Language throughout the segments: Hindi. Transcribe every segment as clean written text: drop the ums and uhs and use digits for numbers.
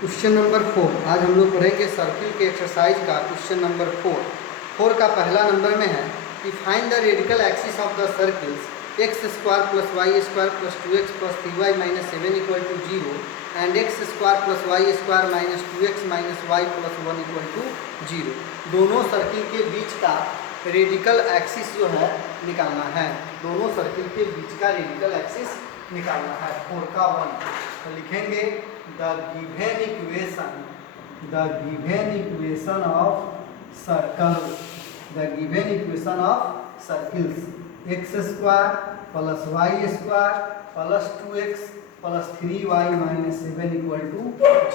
Question number 4। आज हम लोग पढ़ेंगे सर्किल के एक्सरसाइज का क्वेश्चन नंबर 4 का पहला नंबर में है कि find the radical axis of the circles x square plus y square plus 2x plus 3y minus 7 equal to 0 and x square plus y square minus 2x minus y plus 1 equal to 0। दोनों सर्किल के बीच का रेडिकल एक्सिस जो है निकालना है। दोनों सर्किल के बीच का रेडिकल एक्सिस निकालना है। 4 का 1 तो लिखेंगे the given equation of circles x square plus y square plus 2x plus 3y minus 7 equal to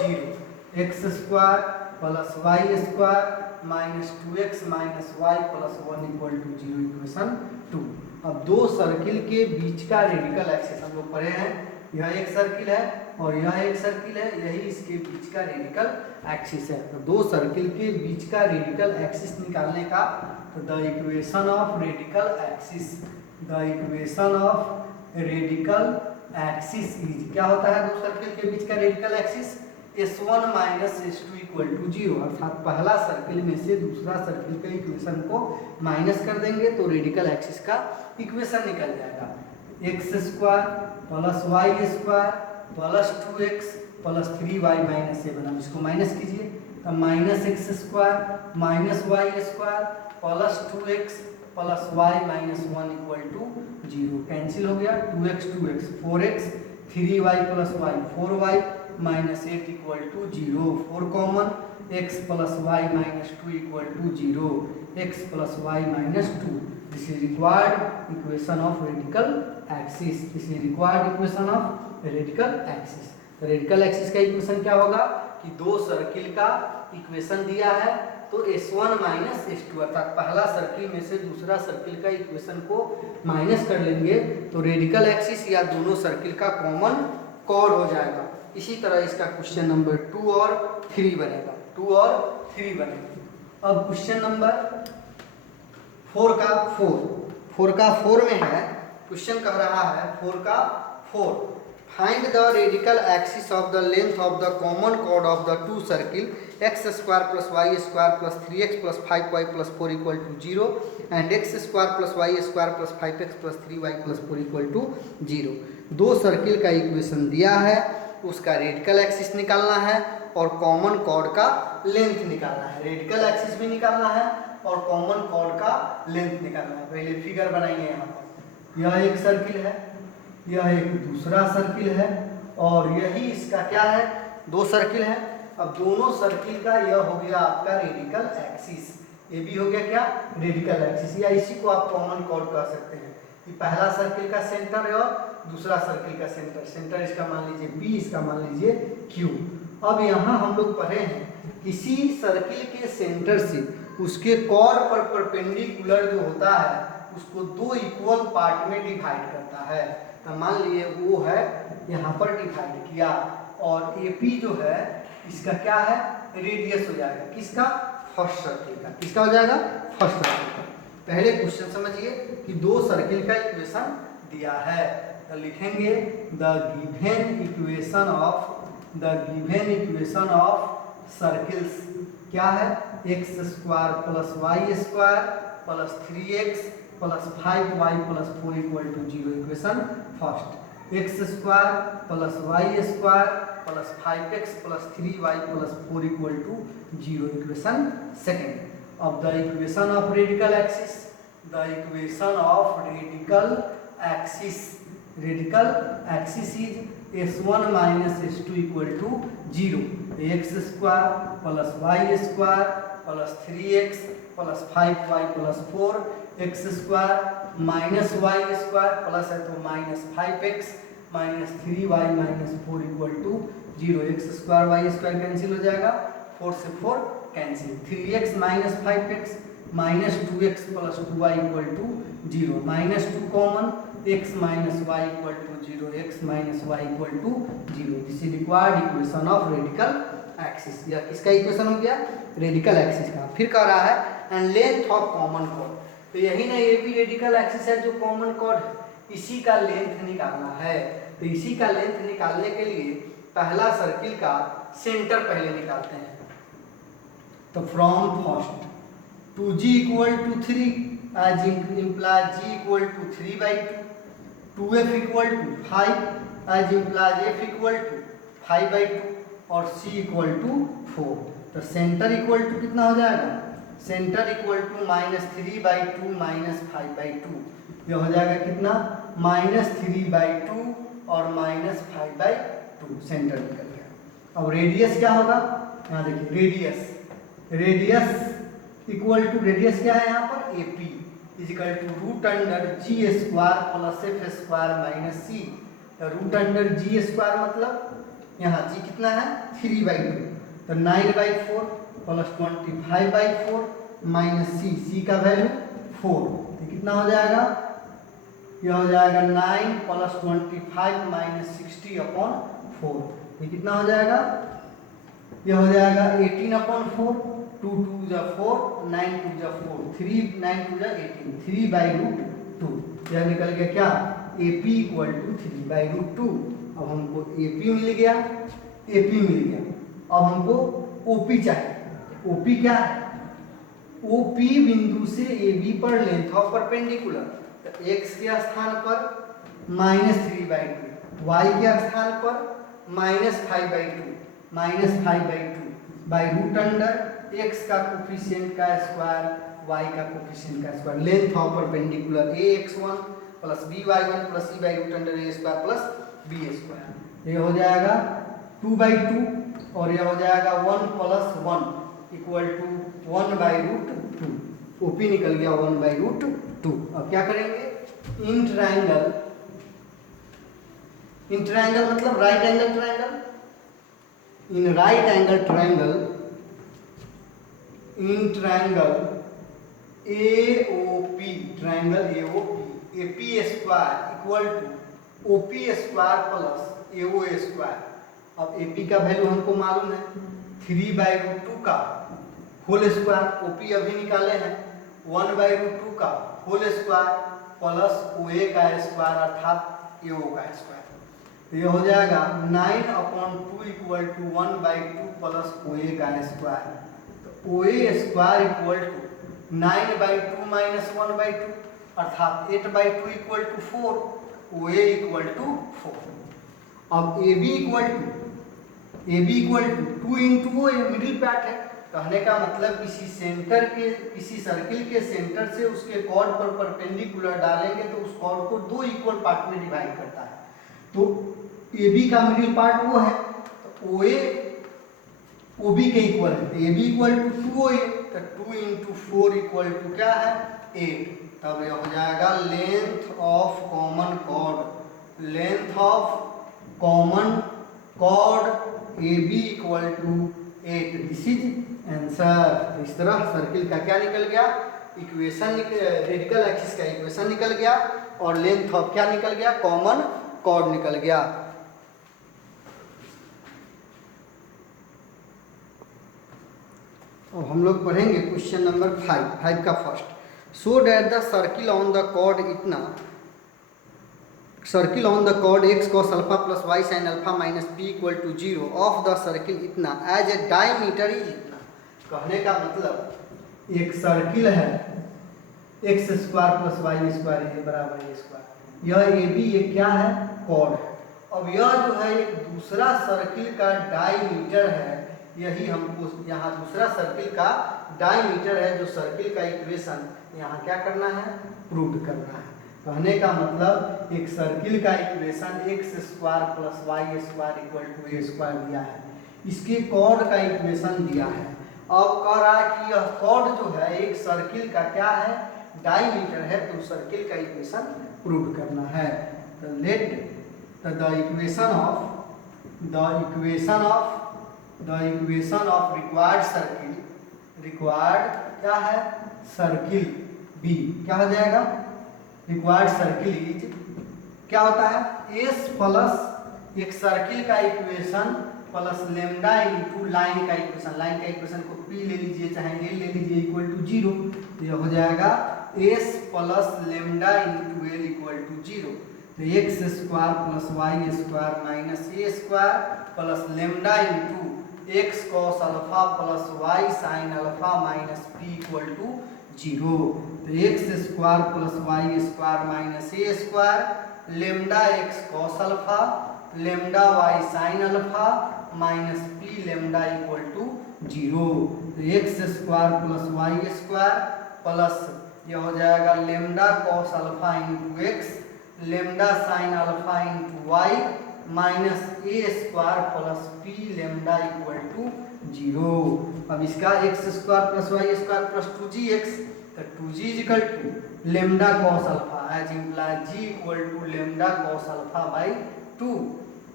0। X square plus y square minus 2x minus y plus 1 equal to 0 equation 2। अब दो सर्किल के बीच का रेडिकल एक्सिस हम लोग पढ़े हैं। यह एक सर्किल है और यह एक सर्किल है, यही इसके बीच का रेडिकल एक्सिस है। तो दो सर्किल के बीच का रेडिकल एक्सिस निकालने का तो the equation of radical axis is क्या होता है। दो सर्किल के बीच का radical axis S1 minus S2 equal to 0, अर्थात पहला सर्किल में से दूसरा सर्किल के इक्वेशन को माइनस कर देंगे तो रेडिकल एक्सिस का इक्वेशन निकल जाएगा। X square plus y square plus 2x plus 3y minus 7। अब इसको माइनस कीजिए तो minus x square minus y square plus 2x plus y minus 1 equal to 0। Cancel हो गया 2x 4x 3y plus y 4y minus 8 equal to 0। 4 common x plus y minus 2 equal to 0। x plus y minus 2। This is required equation of radical axis. तो रेडिकल एक्सिस का इक्वेशन क्या होगा कि दो सर्किल का इक्वेशन दिया है तो S1 माइनस S2, अर्थात पहला सर्किल में से दूसरा सर्किल का इक्वेशन को माइनस कर लेंगे तो रेडिकल एक्सिस या दोनों सर्किल का कॉमन कॉर्ड हो जाएगा। इसी तरह इसका क्वेश्चन नंबर 2 और 3 बनेगा। अब क्वेश्चन नंबर 4 का 4 में है। क्वेश्चन कह रहा है 4 का 4 find the radical axis of the length of the common chord of the two circle x square plus y square plus 3x plus 5y plus 4 equal to 0 and x square plus y square plus 5x plus 3y plus 4 equal to 0। दो सर्किल का इक्वेशन दिया है, उसका रेडिकल एक्सिस निकालना है और कॉमन कॉर्ड का लेंथ निकालना है। रेडिकल एक्सिस भी निकालना है और कॉमन कॉर्ड का लेंथ निकालना है। पहले फिगर बनाएंगे। यहाँ पर यह एक सर्किल है, यह एक दूसरा सर्किल है और यही इसका क्या है, दो सर्किल है। अब दोनों सर्किल का यह हो गया आपका रेडिकल एक्सिस, ये भी हो गया क्या रेडिकल एक्सिस, या इसी को आप कॉमन कॉर्ड कह सकते हैं कि पहला सर्किल का सेंटर है और दूसरा सर्किल का सेंटर इसका मान लीजिए B, इसका मान लीजिए Q। अब यहाँ हम लोग पढ़े हैं किसी सर्किल के सेंटर से उसके कॉर्ड पर परपेंडिकुलर जो होता है उसको दो इक्वल पार्ट में डिवाइड करता है। तो मान लिए वो है यहाँ पर डिवाइड किया और AP जो है इसका क्या है रेडियस हो जाएगा, किसका फर्स्ट सर्किल का। किसका हो जाएगा फर्स्ट सर्किल का। पहले क्वेश्चन समझिए कि दो सर्किल का इक्वेशन दिया है तो लिखेंगे the given equation of circles क्या है, x square plus y square plus 3x plus 5y plus 4 equal to 0 equation first. X square plus y square plus 5x plus 3y plus 4 equal to 0 equation second. अब the equation of radical axis, radical axis is S1 minus S2 equal to 0। X square plus y square plus 3x plus 5y plus 4, x square minus y square plus है तो minus 5x minus 3y minus 4 equal to 0। X square y square cancel हो जाएगा, 4 से 4 cancel, 3x minus 5x minus 2x plus 2y equal to 0। Minus 2 common, x minus y equal to 0, x minus y equal to 0। This is required equation of radical axis. यह किसका इक्वेशन हो गया रेडिकल एक्सिस का। फिर कह रहा है and length of common cord, तो यही ना ये भी रेडिकल एक्सिस है जो कॉमन कॉर्ड, इसी का लेंथ निकालना है। तो इसी का लेंथ निकालने के लिए पहला सर्किल का सेंटर पहले निकालते हैं। तो from first 2g equal to 3 as implies g equal to 3/2, 2f equal to 5 as implies f equal to 5/2 और c इक्वल टू 4। तो सेंटर इक्वल टू कितना हो जाएगा, सेंटर इक्वल टू -3/2 -5/2, ये हो जाएगा कितना -3/2 और -5/2, सेंटर निकल गया। अब रेडियस क्या होगा, यहाँ देखिए रेडियस इक्वल टू, रेडियस क्या है यहाँ पर AP is equal to √g² plus f² minus c। तो √g² मतलब यहाँ g कितना है 3/2, तो 9/4 प्लस 25/4 माइनस c का वैल्यू 4, तो कितना हो जाएगा, यह हो जाएगा 9 प्लस 25 माइनस 60/4, ये कितना हो जाएगा, यह हो जाएगा 18/4, 2 2 जा 4, 9 2 जा 4, 3 9 2 जा 18, 3/2, यह निकल गया क्या AP इक्वल टू 3/2। अब हमको AP मिल गया, अब हमको OP चाहिए। OP क्या है, OP बिंदु से AB पर लेंथ ऑफ परपेंडिकुलर, तो x के स्थान पर -3/2, y के स्थान पर -5/2 बाई √x का कोफिशिएंट का स्क्वायर, y का कोफिशिएंट का square, length of perpendicular ax1 plus by1 plus c by √a² plus b², ये हो जाएगा 2/2 और यह हो जाएगा 1 + 1 इक्वल टू 1/√2, OP निकल गया 1/√2। अब क्या करेंगे, इन ट्रायंगल मतलब right angle triangle, in right angle triangle in triangle AOP, triangle AOP AP² equal to OP² plus AO²। अब AP का वैल्यू हमको मालूम है 3/2 का होल स्क्वायर, OP अभी निकाले हैं 1/2 का होल स्क्वायर प्लस OA का स्क्वायर अर्थात AO का स्क्वायर, तो ये हो जाएगा 9/2 इक्वल टू 1/2 प्लस OA का स्क्वायर। तो OA square equal to 9/2 minus 1/2 अर्थात 8/2 equal to 4, OA equal to 4। अब AB equal to 2 × OA middle part है, कहने का मतलब किसी सर्किल के सेंटर से उसके कॉर्ड पर परपेंडिकुलर डालेंगे तो उस कॉर्ड को 2 इक्वल पार्ट में डिवाइड करता है। तो AB का मिडिल पार्ट वो है, तो OA OB के इक्वल है, AB इक्वल टू 2OA, तो 2 × 4 इक्वल टू क्या है 8। तब यह हो जाएगा length of common chord AB equal to 8, this is answer. इस तरह सर्किल का क्या निकल गया, इक्वेशन, रेडिकल एक्सिस का इक्वेशन निकल गया और लेंथ ऑफ क्या निकल गया, कॉमन कॉर्ड निकल गया। अब हम लोग पढ़ेंगे क्वेश्चन नंबर 5 का first. So that the circle on the chord x cos alpha plus y sin alpha minus p equal to 0 of the circle इतना एज ए डायमीटर इज इतना। कहने का मतलब एक सर्किल है x² + y² बराबर a², यह AB ये क्या है कॉर्ड है। अब यह जो है एक दूसरा सर्किल का डायमीटर है, यही हमको यहाँ दूसरा सर्किल का डायमीटर है, जो सर्किल का इक्वेशन यहाँ क्या करना है, प्रूव करना है। कहने का मतलब एक सर्किल का equation x² + y² equal to a² दिया है, इसके कॉर्ड का इक्वेशन दिया है। अब कह रहा है कि यह कॉर्ड जो है एक सर्किल का क्या है, डायमीटर है, तो सर्किल का इक्वेशन प्रूव करना है। तो late the equation of required circle, required क्या है सर्किल B, क्या हो जाएगा, रिक्वायर्ड सर्किल इज क्या होता है S प्लस एक सर्किल का equation plus lambda into line का इक्वेशन को P ले लीजिए चाहे L ले लीजिए इक्वल टू 0, तो यह हो जाएगा S plus lambda into L equal to 0। तो x² + y² minus a² plus lambda into x cos alpha plus y sine alpha minus p equal to 0। तो x square plus y square minus a square lambda x cos alpha lambda y sine alpha minus p lambda equal to 0। तो x square plus y square plus ये हो जाएगा lambda cos alpha into x lambda sine alpha into y minus a square plus p lambda equal to 0। अब इसका x square plus y square plus 2gx, तो 2g equal to lambda cos alpha as imply g equal to lambda cos alpha by 2।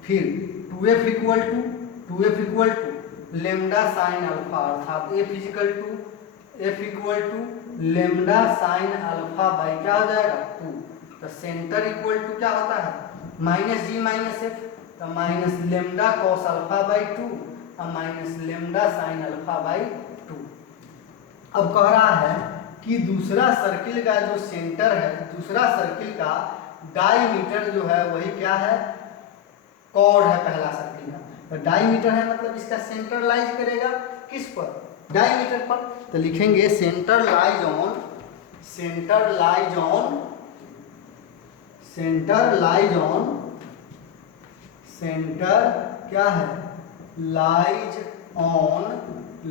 फिर 2f equal to lambda sine alpha अर्थात f equal to lambda sine alpha by क्या हो जाएगा 2। तो सेंटर इक्वल टू क्या होता है माइनस जी माइनस एफ, तो minus lambda cos alpha by 2 और minus lambda sine alpha by 2। अब कह रहा है कि दूसरा सर्किल का जो सेंटर है, दूसरा सर्किल का डायमीटर जो है वही क्या है कॉर्ड है पहला सर्किल का। तो डायमीटर है मतलब इसका सेंटर लाइज करेगा किस पर डायमीटर पर। तो लिखेंगे सेंटर लाइज ऑन क्या है लाइज ऑन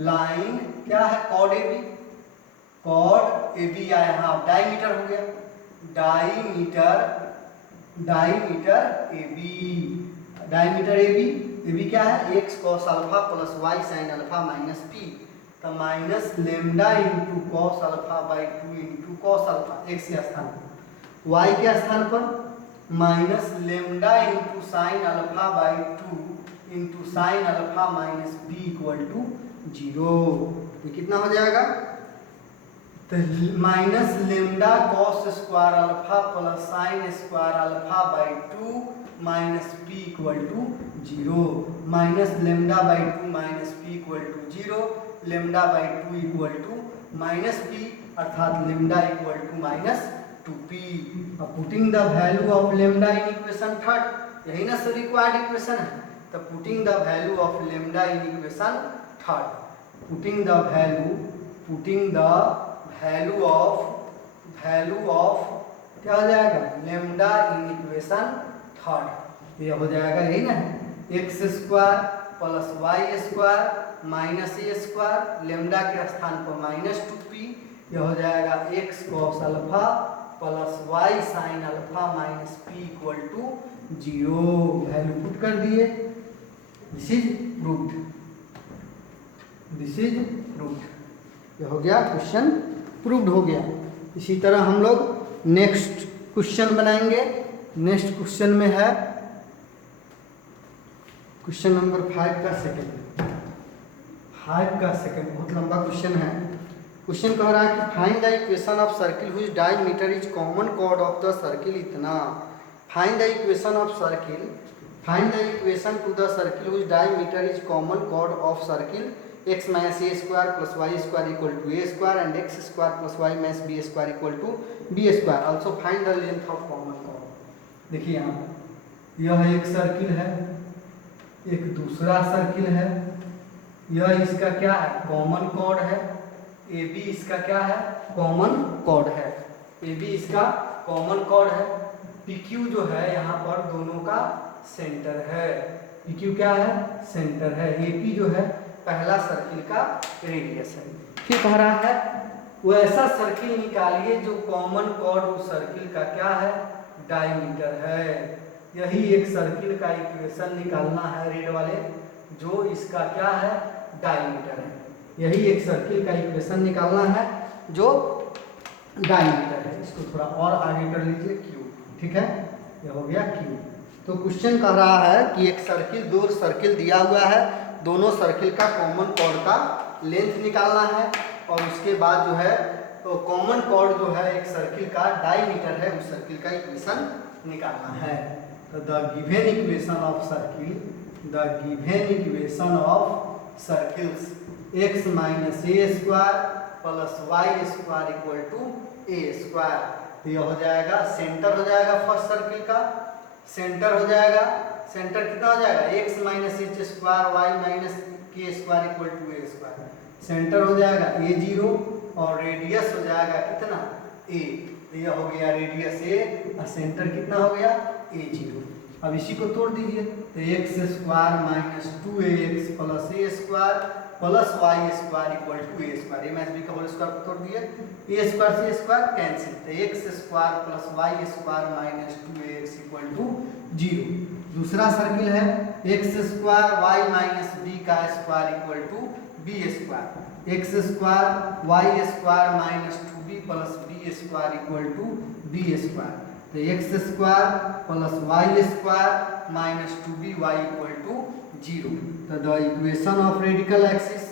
लाइन क्या है कॉर्ड ए बी आया यहाँ डायमीटर हो गया डायमीटर ए बी क्या है x cos alpha plus y sine alpha minus p. तो minus lambda into cos alpha by 2 into cos alpha x के स्थान पर, वाई के स्थान पर minus lambda into sine alpha by 2 into sine alpha minus p equal to 0। ये कितना हो जाएगा तो minus lambda cos square alpha plus sine square alpha by 2 minus p equal to 0। Minus lambda by 2 minus p equal to 0, lambda by 2 equal to minus p अर्थात lambda equal to minus 2p। अब putting the value of lambda in equation third, यही ना रिक्वायर्ड इक्वेशन है। तो putting the value of lambda in equation third, putting the value of क्या हो जाएगा लेमडा इन इक्वेशन थर्ड। ये हो जाएगा यही ना x square plus y square minus a square lambda के स्थान पर माइनस 2p। ये हो जाएगा x cos alpha plus y sine alpha minus p equal to 0। Value put कर दिए, दिस इज प्रूव्ड। ये हो गया क्वेश्चन प्रूव्ड हो गया। इसी तरह हम लोग नेक्स्ट क्वेश्चन बनाएंगे। नेक्स्ट क्वेश्चन में है क्वेश्चन नंबर 5 का सेकंड बहुत लंबा क्वेश्चन है। क्वेश्चन कह रहा है कि find the equation of circle which diameter is common chord of the circle इतना। Find the equation to the circle which diameter is common chord of circle x minus a square plus y square equal to a square and x square plus y minus b square equal to b square. Also find the length of common chord. देखिए यहाँ यह एक सर्किल है, एक दूसरा सर्किल है, यह इसका क्या है कॉमन कॉर्ड है, ए बी इसका क्या है कॉमन कॉर्ड है, ए बी इसका कॉमन कॉर्ड है। पी क्यू जो है यहाँ पर दोनों का सेंटर है, पी क्यू क्या है सेंटर है, ए पी जो है पहला सर्किल का रेडियस है। फिर कह रहा है वो ऐसा सर्किल निकालिए जो कॉमन कॉर्ड उस सर्किल का क्या है डायमीटर है। यही एक सर्किल का इक्वेशन निकालना है रेड वाले, जो इसका क्या है डायमीटर है। यही एक सर्किल का इक्वेशन निकालना है जो डायमीटर है। इसको थोड़ा और आगे कर लीजिए क्यू, ठीक है ये हो गया क्यू। तो क्वेश्चन कह रहा है कि एक सर्किल, दो सर्किल दिया हुआ है, दोनों सर्किल का कॉमन कॉर्ड का लेंथ निकालना है और उसके बाद जो है तो कॉमन कॉर्ड जो है एक सर्किल का डायमीटर है, उस सर्किल का इक्वेशन निकालना है। तो the given equation of circles x minus a square plus y square equal to a square. तो यह हो जाएगा सेंटर हो जाएगा फर्स्ट सर्किल का, सेंटर हो जाएगा सेंटर कितना हो जाएगा x minus h square y minus k square equal to a square. Centre हो जाएगा a0 और रेडियस हो जाएगा कितना a। तो यह हो गया रेडियस a और सेंटर कितना हो गया a0। अब इसी को तोड़ दीजिए तो x square minus 2ax plus a square plus y square equal to a square. M S B का होल स्क्वायर को तोड़ दिए, ए स्क्वायर से स्क्वायर कैंसिल, तो x square plus y square minus 2ax equal to 0। दूसरा सर्किल है x square y minus b का square equal to b square. X square y square minus 2b plus b square equal to b square. तो x square plus y square minus 2b y equal to 0। तो the equation of radical axis,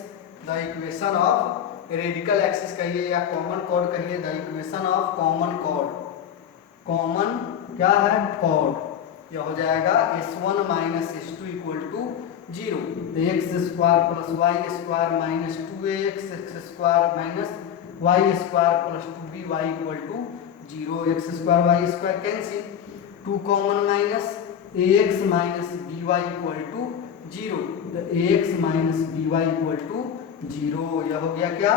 the equation of radical axis कहिए या कॉमन कॉर्ड कहिए, the equation of common chord, common क्या है कॉर्ड, यह हो जाएगा s1 minus s2 equal to 0। तो x square plus y square minus 2ax x square minus y square plus 2b y equal to 0। X square y square cancel, 2 common minus ax minus by equal to 0। तो ax minus by equal to 0। यह हो गया क्या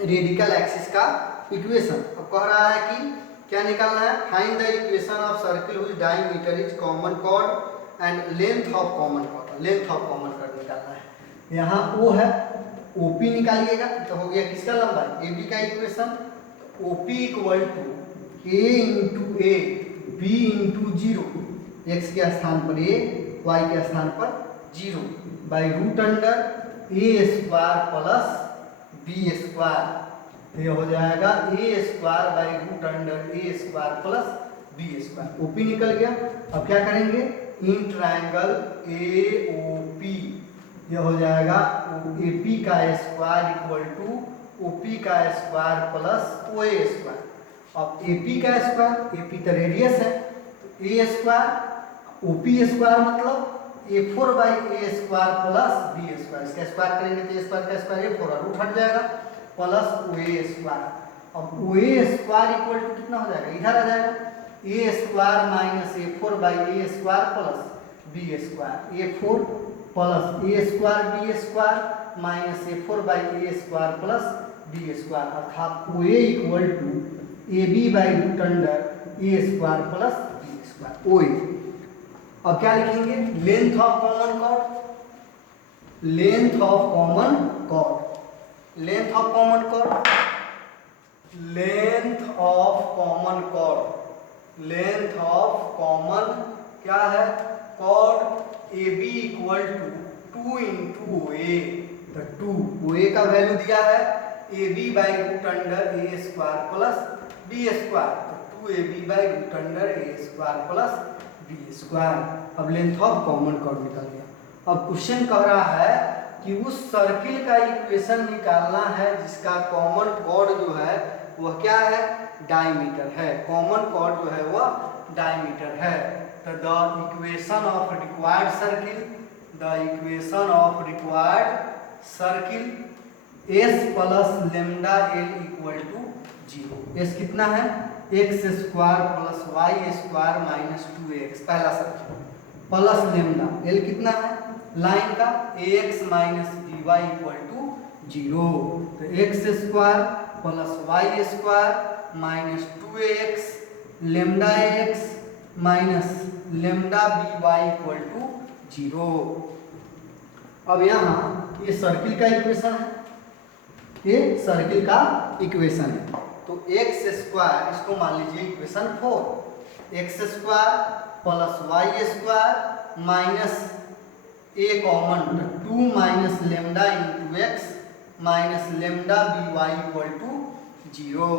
रेडिकल एक्सिस का इक्वेशन। अब कह रहा है कि क्या निकालना है, find the equation of circle whose diameter is common chord and length of common chord. Length of common chord निकालना है। यहाँ ओ है, ओपी निकालिएगा तो हो गया किसका लंबाई ए बी का equation. OP equal to a into a b into 0, x के स्थान पर ए वाई के स्थान पर 0 by root under a square plus b square. तो यह हो जाएगा a square by root under a square plus b square. OP निकल गया। अब क्या करेंगे, in triangle A O P, यह हो जाएगा ए पी का square equal to O P का square plus O A square. अब ए पी का स्क्वायर, ए पी तो रेडियस है, तो a square O P square मतलब a4 by a square plus b square. इसका स्क्वायर करेंगे तो ए स्क्वायर का स्क्वायर a4 रूट हट जाएगा प्लस ओ ए स्क्वायर। अब O A square equal to कितना हो जाएगा, इधर आ जाएगा a square minus a4 by a square plus b square. a4 plus a square b square minus a4 by a square plus b square, अर्थात O A equal to a b by root under a square plus b square O A. अब क्या लिखेंगे, length of common chord, length of common chord, length of common chord, length of common chord, length of common क्या है chord A B equal to 2 into O A. तो 2 ओ ए का वैल्यू दिया है a b by root under a square plus b square, तो 2ab by root under a square plus b square. अब लेंथ ऑफ कॉमन कॉर्ड निकल गया। अब क्वेश्चन कह रहा है कि उस सर्किल का इक्वेशन निकालना है जिसका कॉमन कॉर्ड जो है वह क्या है, डायमीटर है। कॉमन कॉर्ड जो है वह डायमीटर है। तो the equation of required circle, the equation of required circle S plus lambda L equal to 0। S कितना है, x square plus y square minus 2x पहला सर्किल प्लस लेमडा एल कितना है लाइन का ax minus b y equal to 0। तो x square plus y square minus 2ax lambda x minus lambda b y equal to 0। अब यहाँ ये सर्किल का इक्वेशन है, ये सर्किल का इक्वेशन है। तो एक्स स्क्वायर, इसको मान लीजिए equation 4, x square plus y square minus a common 2 minus lambda into x minus lambda b y equal to 0।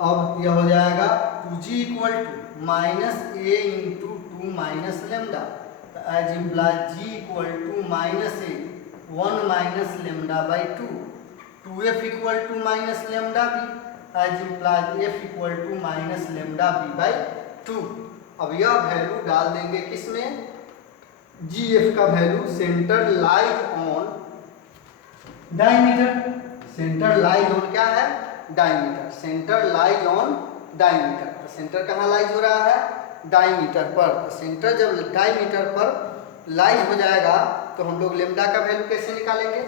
अब यह हो जाएगा 2g equal to minus a into 2 minus lambda, तो as imply g equal to minus a 1 minus lambda by 2, 2f equal to minus lambda b as implies f equal to minus lambda b by 2। अब यह वैल्यू डाल देंगे किसमें, gf का value centre lies on diameter, centre lies on क्या है diameter, centre lies on diameter. तो सेंटर कहाँ लाइज हो रहा है, डायमीटर पर। सेंटर जब डायमीटर पर लाइज हो जाएगा तो हम लोग लेमडा का वैल्यू कैसे निकालेंगे?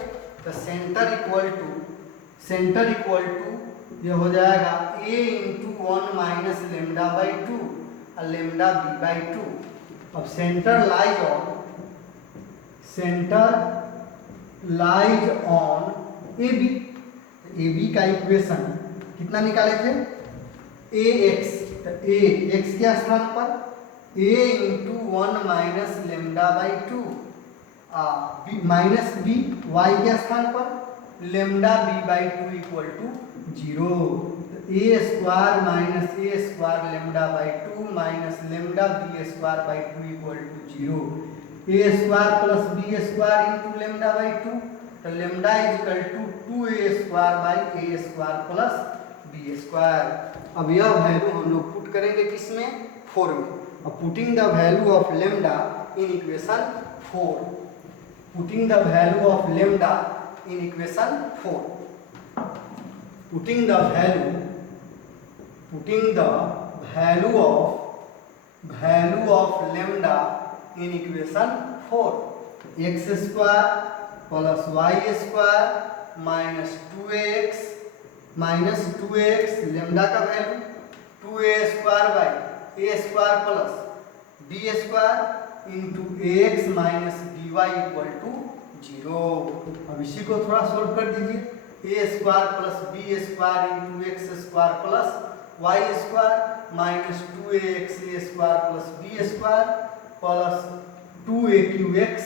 तो सेंटर इक्वल टू ये हो जाएगा a into 1 minus lambda by 2 और लेमडा b बाई 2। अब centre lies on A B का इक्वेशन कितना निकाले थे? ax, तो ax के स्थान पर a into 1 minus lambda by 2 minus b y के स्थान पर lambda b by 2 equal to 0। A square minus a square lambda by 2 minus lambda b square by 2 equal to 0। A square plus b square into lambda by 2, तो lambda is equal to 2a square by a square plus b square. अब यह वैल्यू हम लोग पुट करेंगे किसमें? 4 में। अब putting the value of lambda in equation 4, putting the value of lambda in equation 4, putting the value of lambda in equation 4, x square plus y square minus 2x lambda का value 2a square by a square plus b square into ax minus b y equal to 0। अब इसी को थोड़ा सोल्व कर दीजिए। A square plus b square into x square plus y square minus 2ax a square plus b square plus 2aq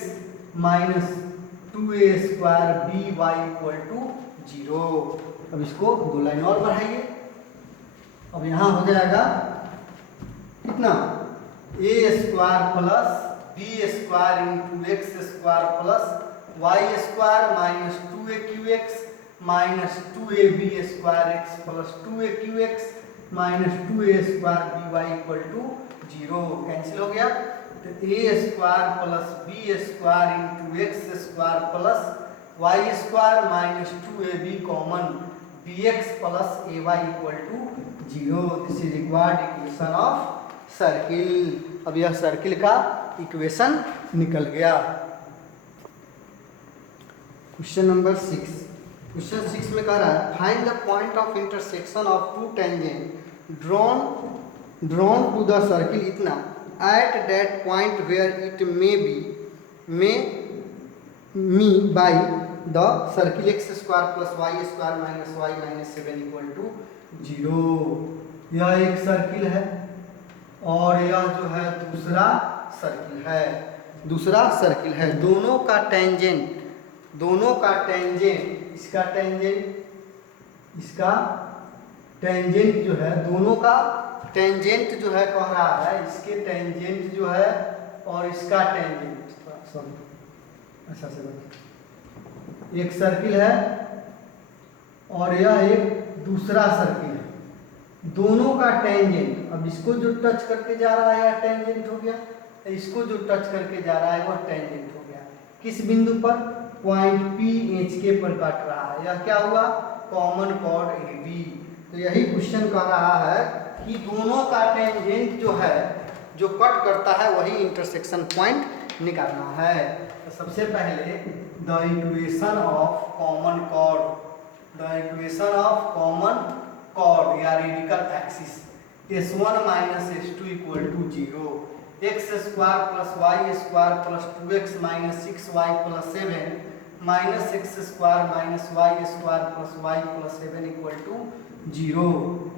minus 2a square b y equal to 0। अब इसको 2 लाइन और बढ़ाइए। अब यहाँ हो जाएगा कितना? A square plus b square into x square plus y square minus 2aq minus 2ab square x plus 2aq minus 2a square b y equal to 0। Cancel हो गया। तो a square plus b square into x square plus y square minus 2ab common bx plus ay equal to 0। This is required equation of circle. अब यह सर्किल का इक्वेशन निकल गया। क्वेश्चन नंबर 6, क्वेश्चन 6 में कह रहा है find the point of intersection of two tangent drawn to the circle इतना at that point where it may by the circle x square plus y square minus y minus 7 equal to 0। यह एक सर्किल है और यह जो है दूसरा सर्किल है। दोनों का टेंजेंट इसका टेंजेंट जो है, दोनों का टेंजेंट जो है कह रहा है, इसके टेंजेंट जो है और इसका टेंजेंट, सॉरी अच्छा से एक सर्किल है और यह एक दूसरा सर्किल है। दोनों का टेंजेंट, अब इसको जो टच करके जा रहा है यह टेंजेंट हो गया, इसको जो टच करके जा रहा है वह टेंजेंट हो गया। किस बिंदु पर? पॉइंट पी एच के पर कट रहा है। यह क्या हुआ? Common chord A B. तो यही क्वेश्चन कह रहा है कि दोनों का टेंजेंट जो है जो कट करता है वही इंटरसेक्शन पॉइंट निकालना है। तो सबसे पहले the equation of common chord या radical axis s1 minus s2 equal to 0, x square plus y square plus 2x minus 6y plus 7 minus x square minus y square plus y plus 7 equal to 0।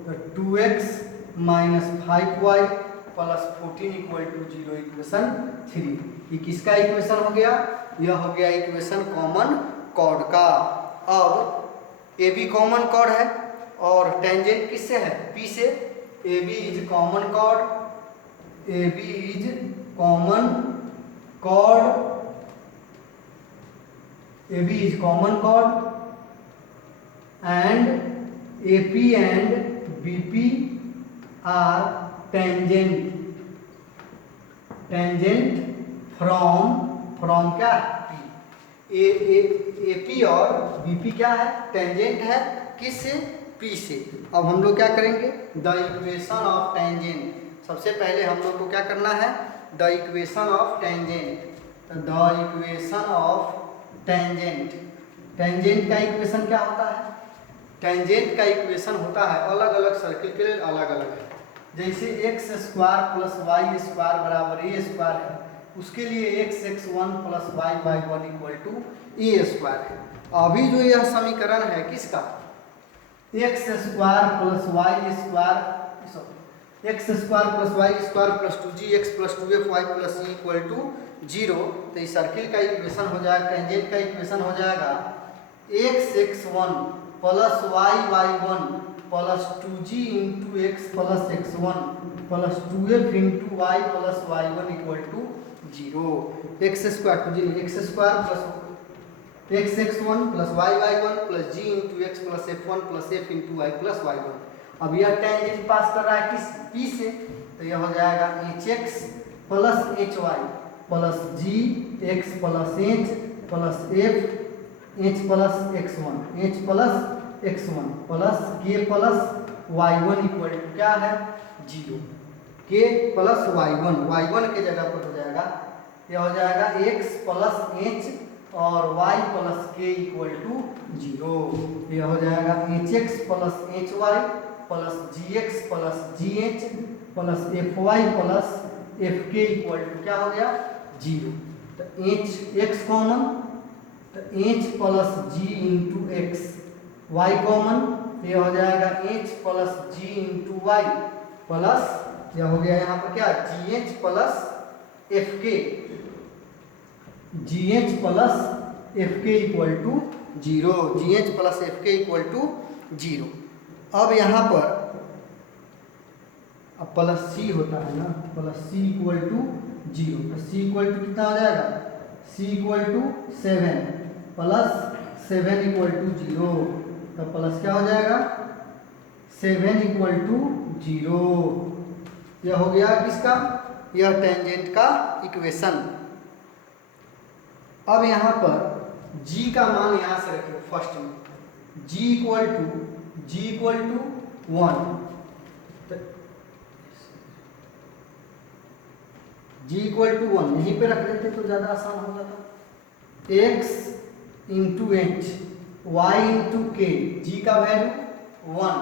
तो 2x minus 5y plus 14 equal to 0 equation 3। ये किसका इक्वेशन हो गया? यह हो गया इक्वेशन कॉमन कॉर्ड का। अब ए बी कॉमन कॉर्ड है और टेंजेंट किससे है? पी से। A B is common chord, and AP and BP are tangent from क्या? P। AP और BP क्या है? टेंजेंट है किससे? P से। अब हम लोग क्या करेंगे? द इक्वेशन ऑफ टेंजेंट, सबसे पहले हम लोग को क्या करना है, द इक्वेशन ऑफ टेंजेंट। तो the equation of tangent, tangent का इक्वेशन क्या होता है, टेंजेंट का इक्वेशन होता है अलग अलग सर्किल के लिए अलग अलग है। जैसे x square plus y square बराबर ए स्क्वायर है, उसके लिए x x one plus y y one equal to a square है। अभी जो यह समीकरण है किसका, x square plus y square, x square plus y square plus 2g x plus 2f y plus c equal to 0। तो इस सर्किल का इक्वेशन हो जाएगा, टेंजेंट का इक्वेशन हो जाएगा x x one plus y y one plus 2g into x plus x one plus 2f into y plus y one equal to 0। X square 2g x square plus x x one plus y y one plus g into x plus f one plus f into y plus y one. अब यह टेंजेंट पास कर रहा है किस पी से, तो यह हो जाएगा h x plus h y plus g x plus h plus f h plus x one h plus x one plus k plus y one equal to क्या है 0। के प्लस वाई वन के जगह पर हो जाएगा, यह हो जाएगा एक्स प्लस एच और y plus k equal to 0। यह हो जाएगा h x plus h y plus g x plus g h plus f y plus f k equal to क्या हो गया 0। तो एच एक्स कॉमन, तो h plus g into x, y common, ये हो जाएगा h plus g into y plus यह हो गया यहाँ पर क्या जी h plus f k, g h plus f k equal to 0, g h plus f k equal to 0। अब यहाँ पर अब प्लस सी होता है ना, प्लस सी इक्वल टू 0, तो सी इक्वल टू कितना हो जाएगा, C equal to 7 plus 7 equal to 0, तो प्लस क्या हो जाएगा 7 इक्वल टू 0। यह हो गया किसका, यह टेंजेंट का इक्वेशन। अब यहाँ पर g का मान यहाँ से रखिए फर्स्ट में, g equal to 1, g equal to 1 यहीं पे रख लेते तो ज़्यादा आसान हो जाता। x into H Y into K, G का value 1,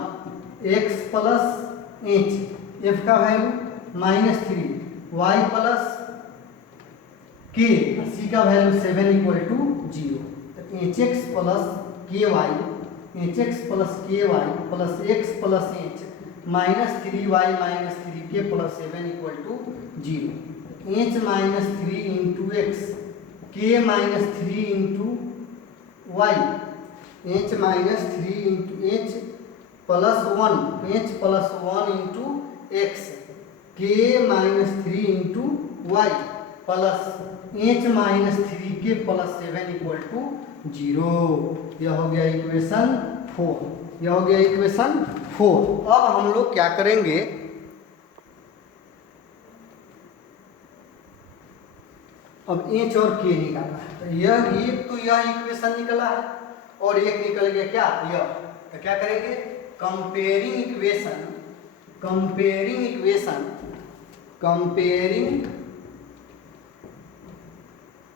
x plus H F का value -3, Y plus K C का वैल्यू 7 इक्वल टू 0। तो H x plus K Y, H x plus K Y plus X plus H -3 Y -3 K plus 7 equal to 0। H -3 into X, K -3 into Y, H -3 into H plus 1, H plus 1 into X, K -3 into y plus H -3 K plus 7 equal to 0। यह हो गया इक्वेशन 4, यह हो गया इक्वेशन 4। अब हम लोग क्या करेंगे, अब एच और के निकालना है, तो यह एक तो यह इक्वेशन निकला है और एक निकल गया क्या यह, तो क्या करेंगे comparing equation, comparing equation,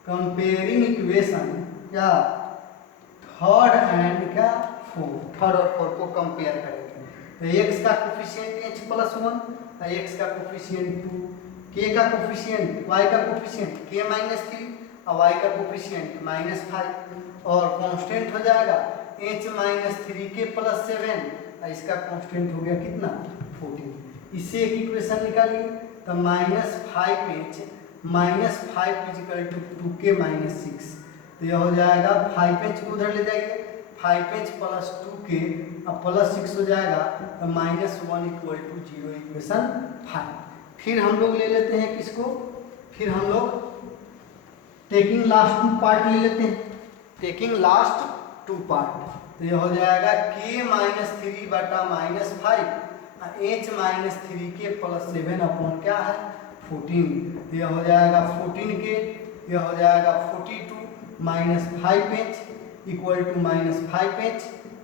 comparing equation क्या थर्ड एंड क्या फोर्थ, थर्ड और फोर्थ को कंपेयर करेंगे। तो एक्स का कोफिशिएंट एच प्लस 1, एक्स का कोफिशिएंट 2, के का कोफिशिएंट, वाई का कोफिशिएंट के -3 और वाई का कोफिशिएंट -5 और कांस्टेंट हो जाएगा h -3 के प्लस 7, इसका कांस्टेंट हो गया कितना 14। इससे एक इक्वेशन निकालिए, तो -5h -5 इक्वल टू 2k -6, तो यह हो जाएगा 5h को उधर ले जाइए, 5h प्लस 2k अब प्लस 6 हो जाएगा, तो -1 इक्वल टू 0, इक्वेशन 5। फिर हम लोग ले लेते हैं किसको, फिर हम लोग टेकिंग लास्ट 2 पार्ट ले लेते हैं, टेकिंग लास्ट 2 पार्ट, तो यह हो जाएगा k -3 बटा -5 h -3 के प्लस 7 अपॉन क्या है 14, यह हो जाएगा 14k, यह हो जाएगा 42 -5h equal to -5h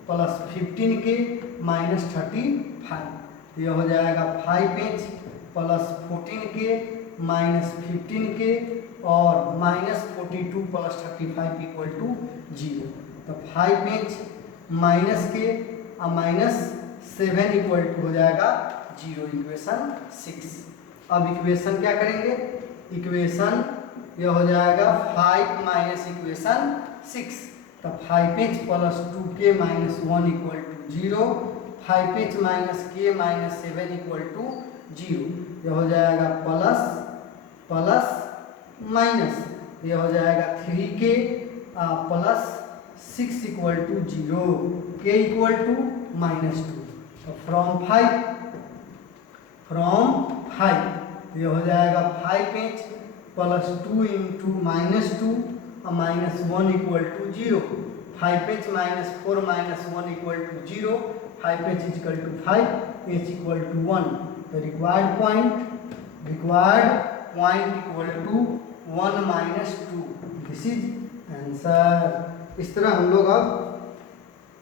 plus 15k -35, यह हो जाएगा 5h plus 14k minus 15k और माइनस 42 प्लस 35 इक्वल टू 0। तो 5 इंच माइनस के और माइनस 7 इक्वल टू हो जाएगा 0, इक्वेशन 6। अब इक्वेशन क्या करेंगे, इक्वेशन यह हो जाएगा 5 माइनस इक्वेशन 6। तो 5h plus 2k minus 1 equal to 0, 5h minus k minus 7 equal to 0। यह हो जाएगा प्लस प्लस माइनस, यह हो जाएगा 3k plus 6 equal to 0, k equal to minus 2। तो फ्रॉम 5 यह हो जाएगा 5h प्लस 2 इंटू माइनस 2 और minus 1 equal to 0, 5h minus 4 minus 1 equal to 0, 5h equal to 5, h equal to 1। तो required point equal to 1 minus 2, this is answer. इस तरह हम लोग अब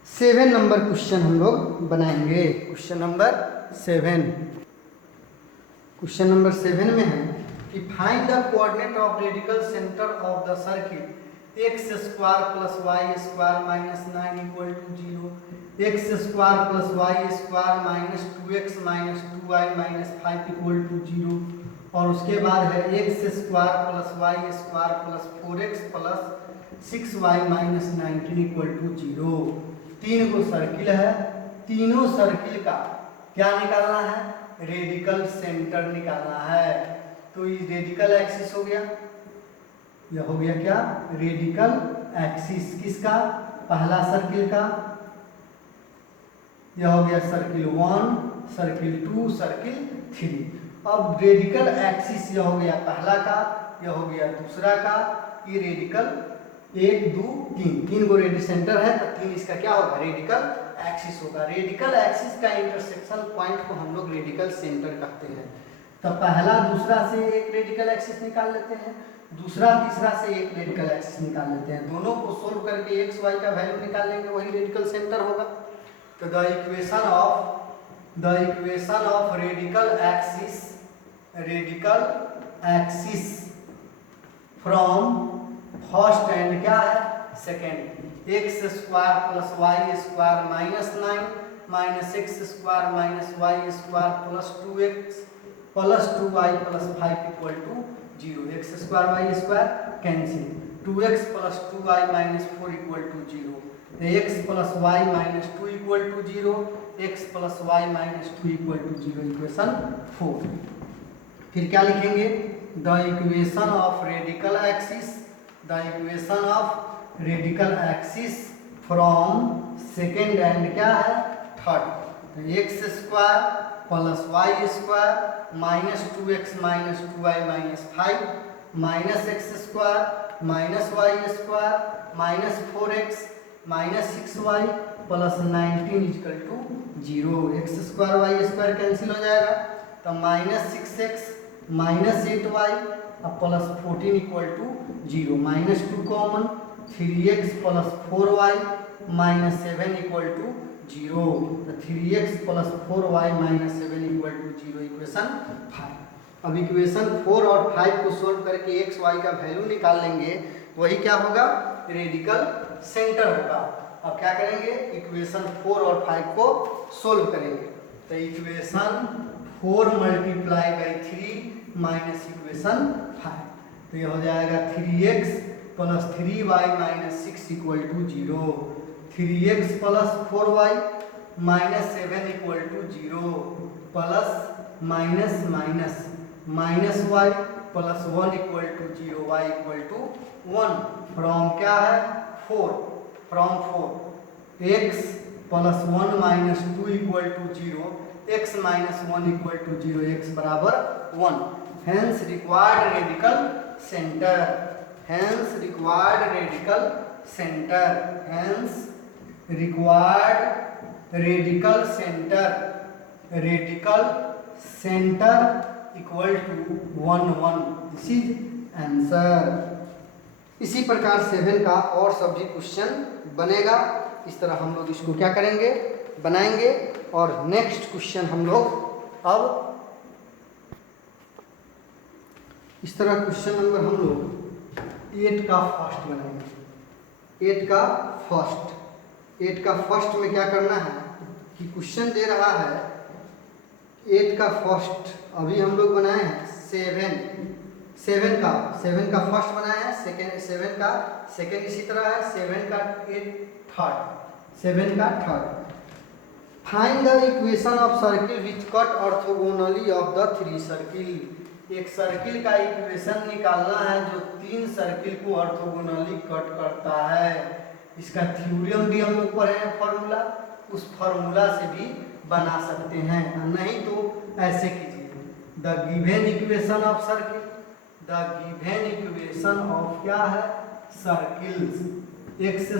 7 नंबर क्वेश्चन हम लोग बनाएंगे। क्वेश्चन नंबर 7 में है कि find the coordinate of radical centre of the circle x square plus y square minus 9 equal to 0, x square plus y square minus 2x minus 2y minus 5 equal to 0। और उसके बाद है x square plus y square plus 4x plus 6y minus 19 equal to 0। 3 गो सर्किल है, तीनों सर्किल का क्या निकालना है, रेडिकल सेंटर निकालना है। तो ये रेडिकल एक्सिस हो गया, यह हो गया क्या, रेडिकल एक्सिस किसका, पहला सर्किल का। यह हो गया सर्किल 1, सर्किल 2, सर्किल 3। अब रेडिकल एक्सिस यह हो गया पहला का, यह हो गया दूसरा का। ये रेडिकल 1 2 3 गो रेडिकल सेंटर है, तो 3 इसका क्या होगा, रेडिकल एक्सिस होगा। रेडिकल एक्सिस का इंटरसेक्शन पॉइंट को हम लोग रेडिकल सेंटर कहते हैं। तो पहला दूसरा से एक रेडिकल एक्सिस निकाल लेते हैं, दूसरा तीसरा से एक रेडिकल एक्सिस निकाल लेते हैं। दोनों को सोल्व करके एक्स वाई का वैल्यू निकाल लेंगे, वही रेडिकल सेंटर होगा। तो the equation of radical axis from first and क्या है, second, x square plus y square minus 9 minus x square minus y square plus 2x plus 2y plus 5 equal to 0। X square y square cancel, 2x plus 2y minus 4 equal to 0, x plus y minus 2 equal to 0, x plus y minus 2 equal to 0, equation 4। फिर क्या लिखेंगे, the equation of radical axis from second and क्या है, थर्ड। तो x square plus y square minus 2x minus 2y minus 5 minus x square minus y square minus 4x minus 6y plus 19 equal to 0। X square y square cancel हो जाएगा, तो माइनस 6x माइनस 8y अब plus 14 equal to 0, minus 2 common, 3x plus 4y minus 7 equal to 0। तो 3x plus 4y minus 7 equal to 0, equation 5। अब इक्वेशन 4 और 5 को सोल्व करके x y का वैल्यू निकाल लेंगे, वही क्या होगा, रेडिकल सेंटर होगा। अब क्या करेंगे, इक्वेशन 4 और 5 को सोल्व करेंगे। तो equation 4 multiply by 3 minus equation 5, तो यह हो जाएगा 3x plus 3y minus 6 equal to 0, 3x plus 4y minus 7 equal to 0 plus minus minus minus y plus 1 equal to 0, y equal to 1। From क्या है, 4, from 4 x plus 1 minus 2 equal to 0, x minus 1 equal to 0, x बराबर 1। Hence required radical centre, hence required radical centre, hence required radical centre equal to 1 1, this is answer. इसी प्रकार 7 का और सब्जी क्वेश्चन बनेगा। इस तरह हम लोग इसको क्या करेंगे, बनाएंगे। और नेक्स्ट क्वेश्चन हम लोग अब इस तरह क्वेश्चन नंबर हम लोग 8 का फर्स्ट बनाएंगे। 8 का फर्स्ट में क्या करना है कि क्वेश्चन दे रहा है 8 का फर्स्ट, अभी हम लोग बनाए हैं 7 का फर्स्ट बनाया है, सेकेंड 7 का सेकेंड इसी तरह है, 7 का 8 थर्ड, 7 का third. Find the equation of circle which cut orthogonally of the 3 circle. एक सर्किल का इक्वेशन निकालना है जो 3 सर्किल को ऑर्थोगोनली कट करता है। इसका थ्योरम भी हम लोग पढ़े हैं, फॉर्मूला, उस फॉर्मूला से भी बना सकते हैं, नहीं तो ऐसे कीजिए। The given equation of circle, the given equation of क्या है circles, x²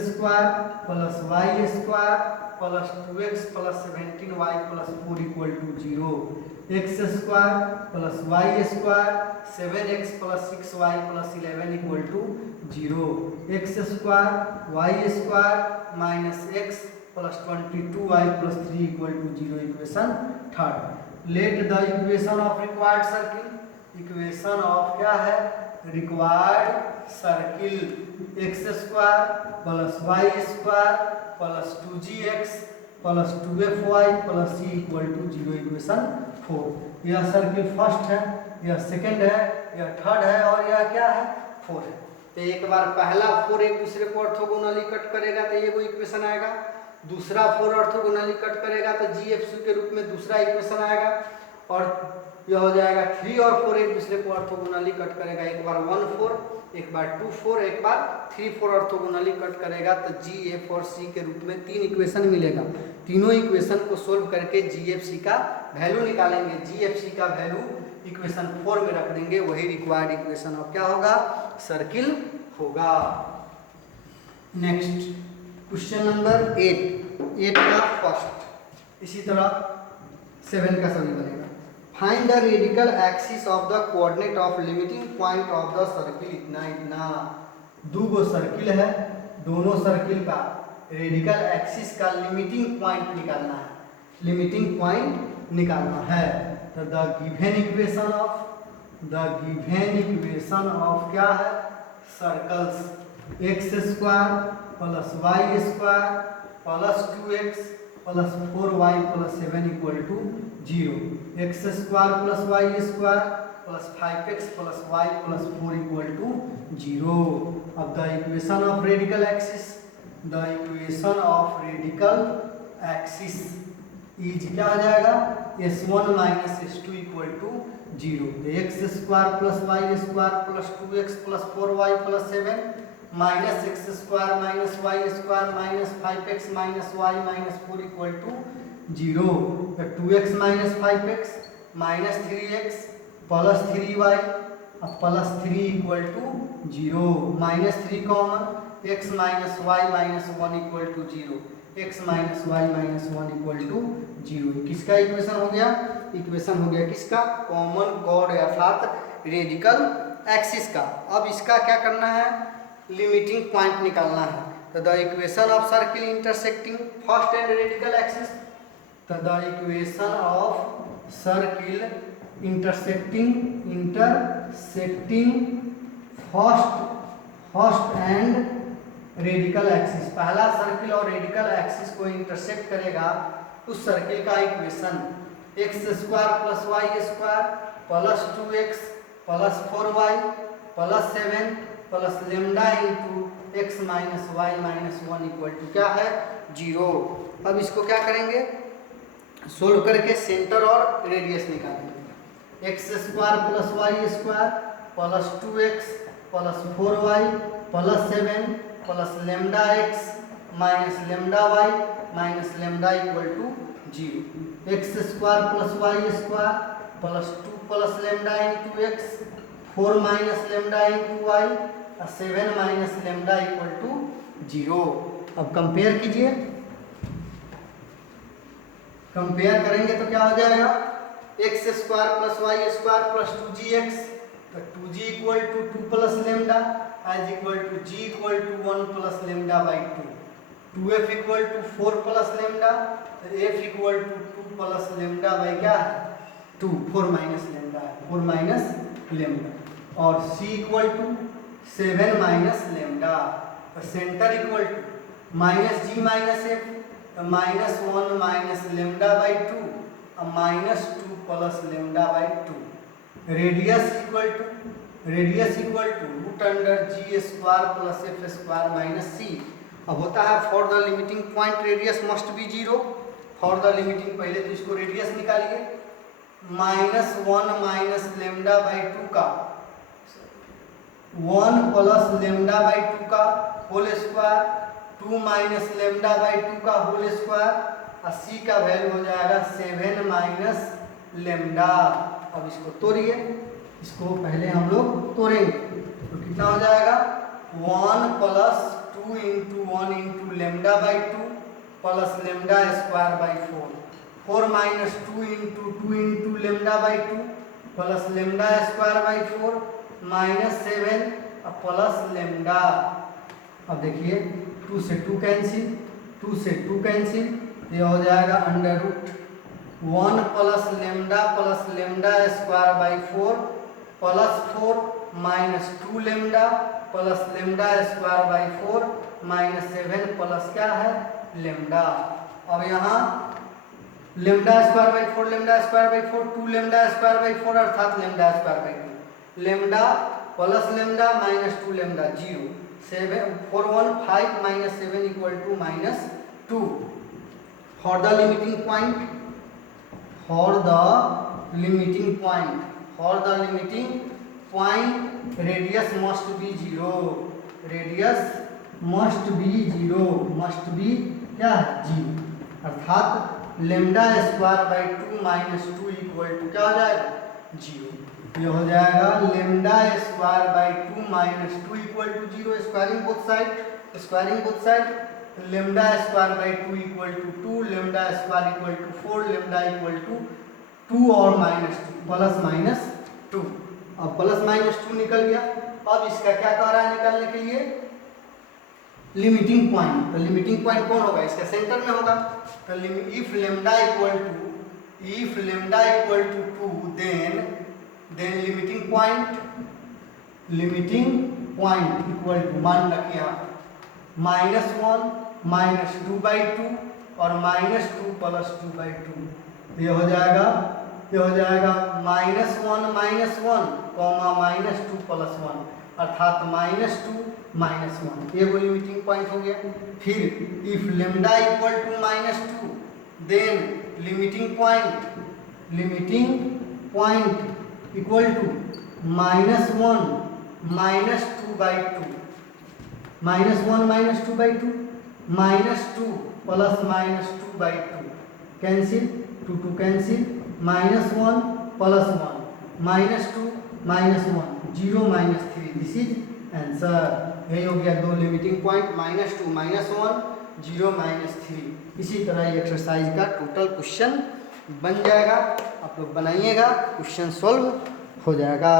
plus y² plus 2x plus 17y plus 4 equal to 0, x² plus y² 7x plus 6y plus 11 equal to 0, x² y² minus x plus 22y plus 3 equal to 0। Equation third. Let the equation of required circle, equation of क्या है required circle, x² plus y² plus 2gx plus 2fy plus c equal to 0। Equation 4। यह सर्किल फर्स्ट है, यह सेकंड है, यह थर्ड है और यह क्या है 4 है। तो एक बार पहला 4 एक दूसरे को ऑर्थोगोनली कट करेगा तो ये कोई इक्वेशन आएगा, दूसरा 4 ऑर्थोगोनली कट करेगा तो GFC के रूप में दूसरा इक्वेशन आएगा, और यह हो जाएगा 3 और 4 एक दूसरे को ऑर्थोगोनली कट करेगा। एक बार 1 4, एक बार 2 4, एक बार 3 4 ऑर्थोगोनली कट करेगा तो GF और C के रूप में 3 इक्वेशन मिलेगा। तीनों इक्वेशन को सोल्व करके GFC का वैल्यू निकालेंगे। GFC का वैल्यू इक्वेशन 4 में रख देंगे, वही रिक्वायर्ड इक्वेशन ऑफ क्या होगा सर्किल होगा। नेक्स्ट क्वेश्चन नंबर 8 का फर्स्ट, इसी तरह 7 का सभी बनेगा। Find the radical axis of the coordinate of limiting point of the circle. इतना दो गो सर्किल है, दोनों सर्किल का रेडिकल एक्सिस का लिमिटिंग पॉइंट निकालना है, लिमिटिंग पॉइंट निकालना है। तो द गिवन इक्वेशन ऑफ क्या है circles, x² plus y² plus 2x plus 4y plus 7 equal to 0, x² plus y² plus 5x plus y plus 4 equal to 0। अब the equation of radical axis, the equation of radical axis is क्या हो जाएगा s1 minus s2 equal to 0। तो x² plus y² plus 2x plus 4y plus 7 minus x² minus y² minus 5x minus y minus 4 equal to 0। 2x minus 5x minus 3x plus 3y plus 3 equal to 0, minus 3 common, x minus y minus 1 equal to 0, x minus y minus 1 equal to 0। किसका इक्वेशन हो गया, इक्वेशन हो गया किसका कॉमन कॉर्ड अर्थात रेडिकल एक्सिस का। अब इसका क्या करना है लिमिटिंग पॉइंट निकालना है। तो the equation of circle intersecting first and radical axis, तो the equation of circle intersecting first and radical axis, पहला सर्किल और रेडिकल एक्सिस को इंटरसेक्ट करेगा उस सर्किल का equation x² plus y² plus 2x plus 4y plus 7 plus lambda into x minus y minus 1 equal to क्या है 0। अब इसको क्या करेंगे सोल्व करके सेंटर और रेडियस निकालेंगे। x² plus y² plus 2x plus 4y plus 7 plus lambda x minus lambda y minus lambda equal to 0। x² plus y² plus 2 plus lambda into x 4 minus lambda into y 7 minus lambda equal to 0। अब कंपेयर कीजिए, कंपेयर करेंगे तो क्या हो जाएगा x² plus y² plus 2gx, तो 2g equal to 2 plus lambda as equal to g equal to 1 plus lambda by 2, 2f equal to 4 plus lambda, तो f equal to 2 plus lambda by क्या है 2, 4 माइनस लेमडा है 4 माइनस लेमडा। और c equal to 7 minus lambda, तो centre equal to minus g minus f, तो -1 माइनस लेमडा बाई 2 और -2 plus lambda by 2। Radius equal to root under g square plus f square minus c. अब होता है for the limiting point radius must be 0। For the limiting, पहले तो इसको रेडियस निकालिए, -1 माइनस लेमडा बाई 2 का 1 प्लस लेमडा बाई 2 का whole square, 2 minus lambda by 2 का होल स्क्वायर, और सी का वैल्यू हो जाएगा 7 माइनस लेमडा। अब इसको तोड़िए, इसको पहले हम लोग तोड़ेंगे, तो कितना हो जाएगा 1 plus 2 into 1 into lambda by 2 plus lambda square by 4, 4 minus 2 into lambda by 2 plus lambda square by 4 minus 7 plus lambda. अब देखिए 2 से 2 कैंसिल, 2 से 2 कैंसिल, ये हो जाएगा under root 1 plus lambda square by 4 plus 4 minus 2 lambda plus lambda square by 4 minus 7 plus क्या है लेमडा। अब यहाँ lambda square by 4 lambda square by 4 2 lambda square by 4 अर्थात lambda square by 2 lambda plus lambda minus 2 lambda 0 7 4 1 5 minus 7 equal to minus 2। For the limiting point, for the limiting point radius must be 0, radius must be क्या है 0, अर्थात lambda square by 2 minus 2 equal to क्या हो जाएगा 0। ये हो जाएगा lambda square by 2 minus 2 equal to 0। Squaring both side, lambda square by 2 equal to 2, lambda square equal to 4, lambda equal to 2 और माइनस 2 प्लस माइनस 2। अब प्लस माइनस 2 निकल गया। अब इसका क्या कह रहा है निकालने के लिए लिमिटिंग पॉइंट। तो लिमिटिंग पॉइंट कौन होगा, इसका सेंटर में होगा। तो if lambda equal to 2 then limiting point equal to मान रखिए आप -1 माइनस 2 बाई 2 और -2 प्लस 2 बाई 2। ये हो जाएगा -1 कॉमा -2 प्लस 1 अर्थात -2 -1, ये वो लिमिटिंग पॉइंट हो गया। फिर if lambda equal to -2 then limiting point equal to -1 -2 by 2, -1 -2 by 2 -2 plus -2 by 2 cancel, 2 cancel, -1 plus 1 -2 -1 0 -3, this is answer. यही हो गया दो लिमिटिंग पॉइंट -2 -1 0 -3। इसी तरह ये एक्सरसाइज का टोटल क्वेश्चन बन जाएगा। आप लोग बनाइएगा, क्वेश्चन सॉल्व हो जाएगा।